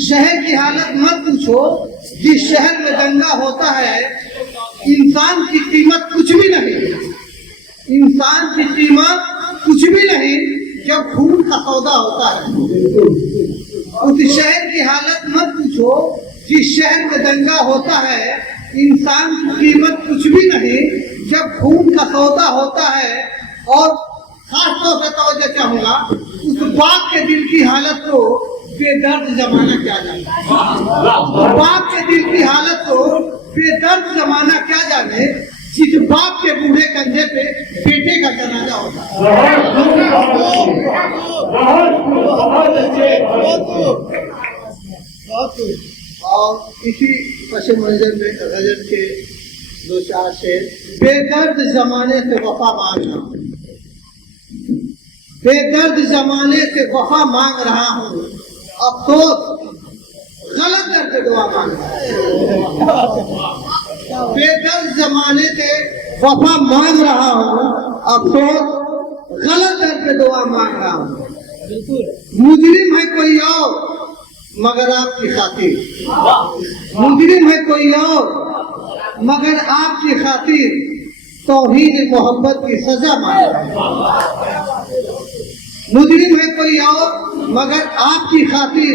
शहर की हालत मत पूछो, जिस शहर में दंगा होता है इंसान की कीमत कुछ भी नहीं, इंसान की कीमत कुछ भी नहीं जब खून का सौदा होता है। उस शहर की हालत मत पूछो, जिस शहर में दंगा होता है इंसान की कीमत कुछ भी नहीं जब खून का सौदा होता है। और खास तौर से तवज्जो चाहूंगा, उस बाप के दिल की हालत को बेदर्द जमाना क्या जाने, बाप के दिल की हालत को बेदर्द जमाना क्या जाने, जिस बाप के बूढ़े कंधे पे बेटे का जनाजा होता है। और इसी पश मंजर में गजल के दो चार शेर, बेदर्द जमाने से वफा मांगना, बेदर्द जमाने से वफा मांग रहा हूँ, अफसोस गलत करके दुआ मांग रहा हूँ। बेदर्द जमाने से वफा मांग रहा हूँ, अफसोस गलत करके दुआ मांग रहा हूँ। मुजरिम है कोई और मगर आपकी खातिर, मुजरिम है कोई और मगर आपकी खातिर तौहीद मोहब्बत की सजा मांग रहा हूँ। मुजरिम है कोई और मगर आपकी खातिर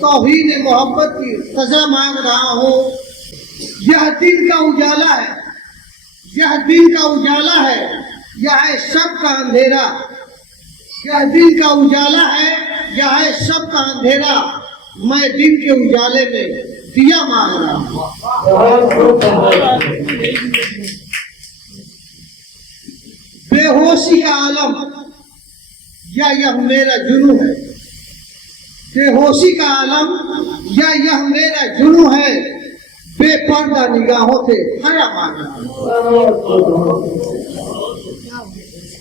तौहीद मोहब्बत की सजा मांग रहा हूँ। यह दिन का उजाला है, यह दिन का उजाला है, यह है शब का अंधेरा, यह दिन का उजाला है, यह है शब का अंधेरा, मैं दिन के उजाले में दिया मांग रहा हूँ। बेहोशी का आलम या यह मेरा जुनू है, बेहोशी का आलम या यह मेरा जुनू है, बेपर्दा निगाहों से हया मांग रहा हूँ।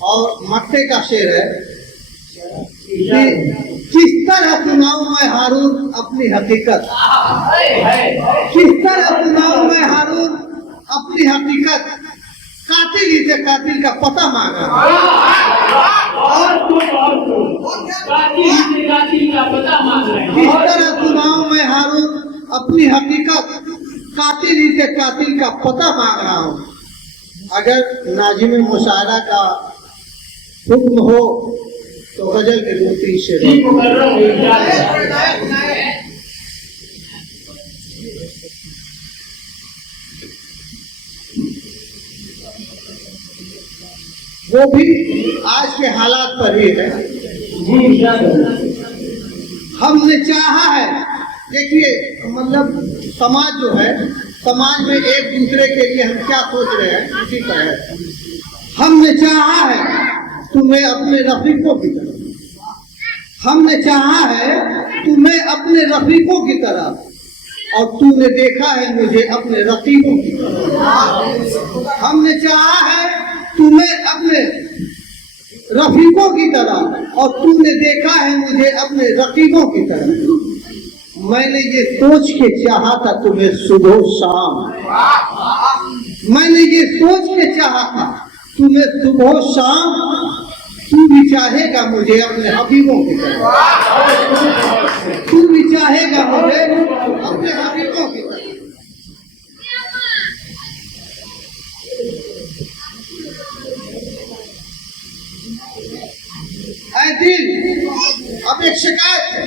और मक्के का शेर है कि किस तरह सुनाऊं मैं हारून अपनी हकीकत, किस तरह सुनाऊं मैं हारून अपनी हकीकत, कातिल ही से कातिल का पता मांगा। किस तरह सुनाऊं मैं हारून अपनी हकीकत, कातिल ही से कातिल का पता मांग रहा हूँ। अगर नाजिम मुशायरा का हुक्म हो तो गजल के 2-3 शेर वो भी आज के हालात पर ही है। हमने चाहा है, देखिए मतलब समाज जो है, समाज में एक दूसरे के लिए हम क्या सोच रहे हैं उसी पर है। हमने चाहा है तुम्हें अपने रफीकों की तरह, हमने चाहा है तुम्हें अपने रफीकों की तरह, और तूने देखा है मुझे अपने रकीबों की तरह। हमने चाहा है तुम्हें अपने रफीकों की तरह, और तूने देखा है मुझे अपने रकीबों की तरह। मैंने ये सोच के चाहा था तुम्हें सुबह शाम, मैंने ये सोच के चाहा था तुम्हें सुबह शाम, तू भी चाहेगा मुझे अपने हबीबों की तरह, तू भी चाहेगा मुझे अपने हबीबों की तरह। ऐ दिल, अब एक शिकायत है,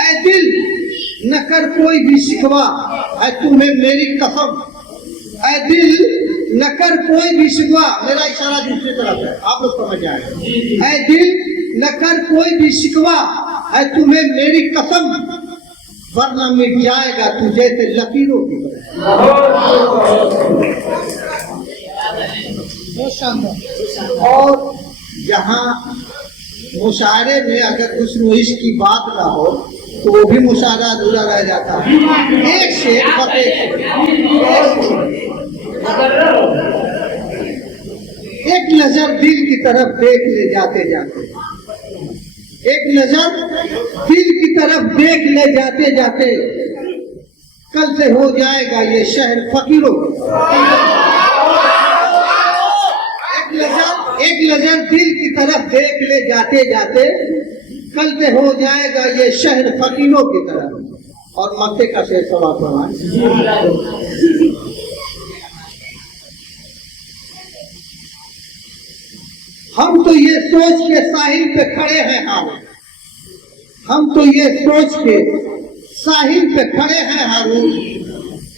ऐ दिल न कर कोई भी शिकवा, है तुम्हें मेरी कसम, ऐ दिल न कर कोई भी शिकवा, मेरा इशारा दूसरी तरफ है, आप लोग समझ जाएंगे। ऐ दिल न कर कोई भी शिकवा, है तुम्हें मेरी कसम, वरना मिट जाएगा तू जैसे लकीरों की तरह। और यहाँ मुशायरे में अगर हुस्न इश्क की बात ना हो तो वो भी मुशायरा अधूरा रह जाता है। एक शेर एक नजर दिल की तरफ देख ले जाते जाते, एक नजर दिल की तरफ देख ले जाते जाते, कल से हो जाएगा ये शहर फकीरों का। एक नजर दिल की तरफ देख ले जाते जाते, कल से हो जाएगा ये शहर फकीरों की तरह। और मक्के का शेर सवाल फरमाएं। हम तो ये सोच के साहिल पे खड़े हैं हारून, हम तो ये सोच के साहिल पे खड़े हैं हारून,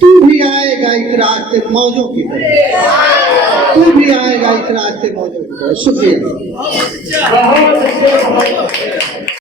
तू भी आएगा इस रास्ते मौजों की तरह, तू भी आएगा इस रास्ते मौजों की तरह। शुक्रिया।